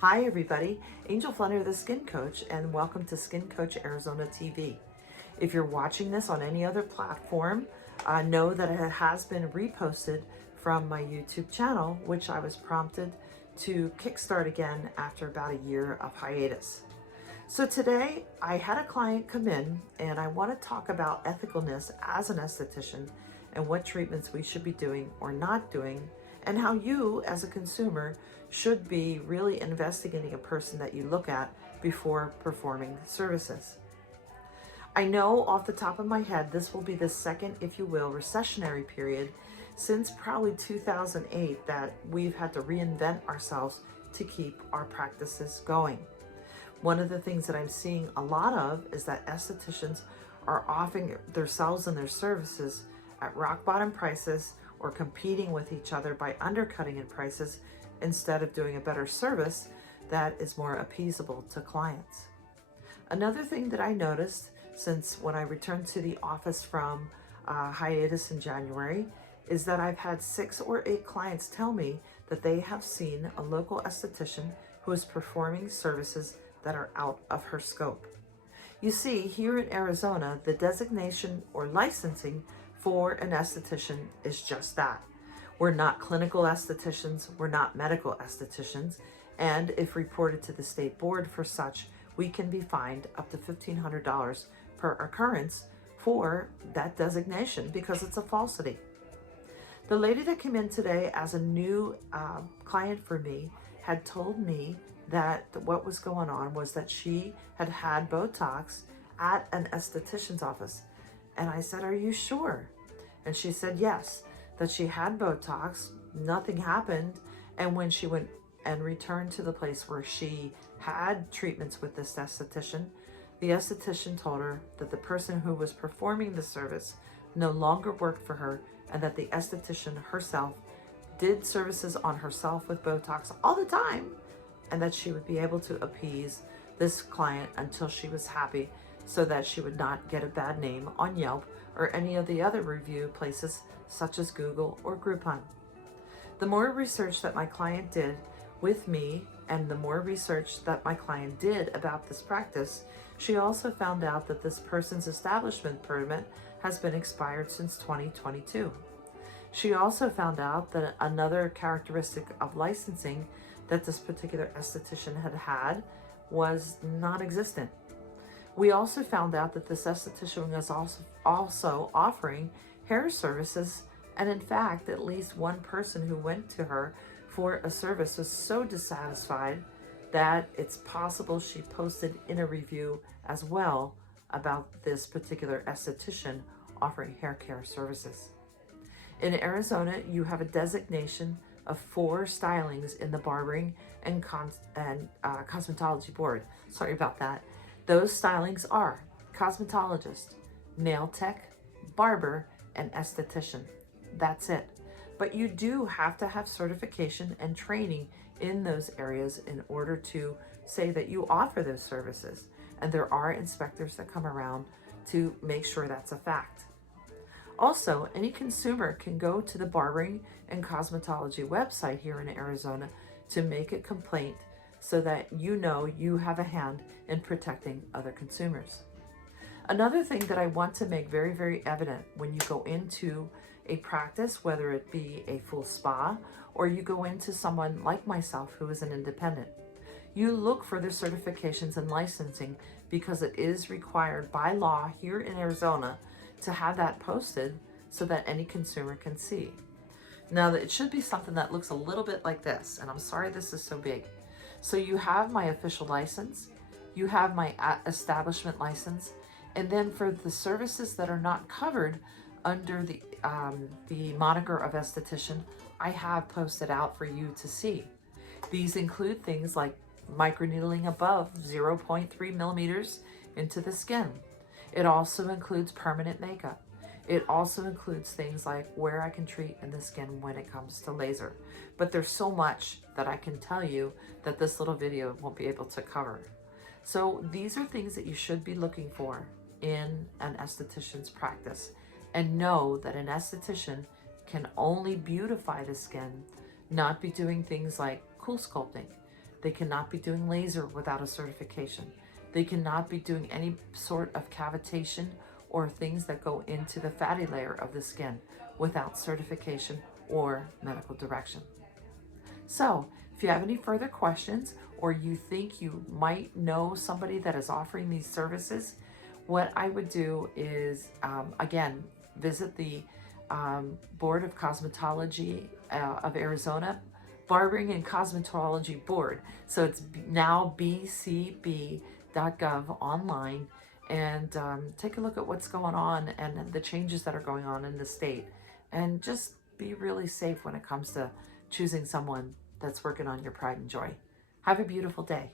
Hi everybody, Angel Flutter, the Skin Coach, and welcome to Skin Coach Arizona TV. If you're watching this on any other platform, know that it has been reposted from my YouTube channel, which I was prompted to kickstart again after about a year of hiatus. So today I had a client come in and I want to talk about ethicalness as an esthetician and what treatments we should be doing or not doing, and how you as a consumer should be really investigating a person that you look at before performing services. I know off the top of my head, this will be the second, if you will, recessionary period since probably 2008 that we've had to reinvent ourselves to keep our practices going. One of the things that I'm seeing a lot of is that estheticians are offering themselves and their services at rock bottom prices or competing with each other by undercutting in prices instead of doing a better service that is more appeasable to clients. Another thing that I noticed since when I returned to the office from hiatus in January is that I've had 6 or 8 clients tell me that they have seen a local esthetician who is performing services that are out of her scope. You see, here in Arizona, the designation or licensing for an esthetician is just that. We're not clinical estheticians, we're not medical estheticians, and if reported to the state board for such, we can be fined up to $1,500 per occurrence for that designation because it's a falsity. The lady that came in today as a new client for me had told me that what was going on was that she had had Botox at an esthetician's office. And I said, "Are you sure?" And she said yes, that she had Botox, nothing happened. And when she went and returned to the place where she had treatments with this esthetician, the esthetician told her that the person who was performing the service no longer worked for her and that the esthetician herself did services on herself with Botox all the time, and that she would be able to appease this client until she was happy so that she would not get a bad name on Yelp or any of the other review places such as Google or Groupon. The more research that my client did with me and the more research that my client did about this practice, she also found out that this person's establishment permit has been expired since 2022. She also found out that another characteristic of licensing that this particular esthetician had was non-existent. We also found out that this esthetician was also offering hair services, and in fact, at least one person who went to her for a service was so dissatisfied that it's possible she posted in a review as well about this particular esthetician offering hair care services. In Arizona, you have a designation of 4 stylings in the barbering and cosmetology board. Sorry about that. Those stylings are cosmetologist, nail tech, barber, and esthetician. That's it. But you do have to have certification and training in those areas in order to say that you offer those services. And there are inspectors that come around to make sure that's a fact. Also, any consumer can go to the barbering and cosmetology website here in Arizona to make a complaint so that you know you have a hand in protecting other consumers. Another thing that I want to make very, very evident when you go into a practice, whether it be a full spa or you go into someone like myself who is an independent, you look for the certifications and licensing because it is required by law here in Arizona to have that posted so that any consumer can see. Now, it should be something that looks a little bit like this, and I'm sorry this is so big. So you have my official license, you have my establishment license, and then for the services that are not covered under the moniker of esthetician, I have posted out for you to see. These include things like microneedling above 0.3 millimeters into the skin. It also includes permanent makeup. It also includes things like where I can treat in the skin when it comes to laser. But there's so much that I can tell you that this little video won't be able to cover. So these are things that you should be looking for in an esthetician's practice. And know that an esthetician can only beautify the skin, not be doing things like cool sculpting. They cannot be doing laser without a certification. They cannot be doing any sort of cavitation or things that go into the fatty layer of the skin without certification or medical direction. So if you have any further questions, or you think you might know somebody that is offering these services, what I would do is, again, visit the Board of Cosmetology of Arizona, Barbering and Cosmetology Board. So it's now bcb.gov online, and take a look at what's going on and the changes that are going on in the state. And just be really safe when it comes to choosing someone that's working on your pride and joy. Have a beautiful day.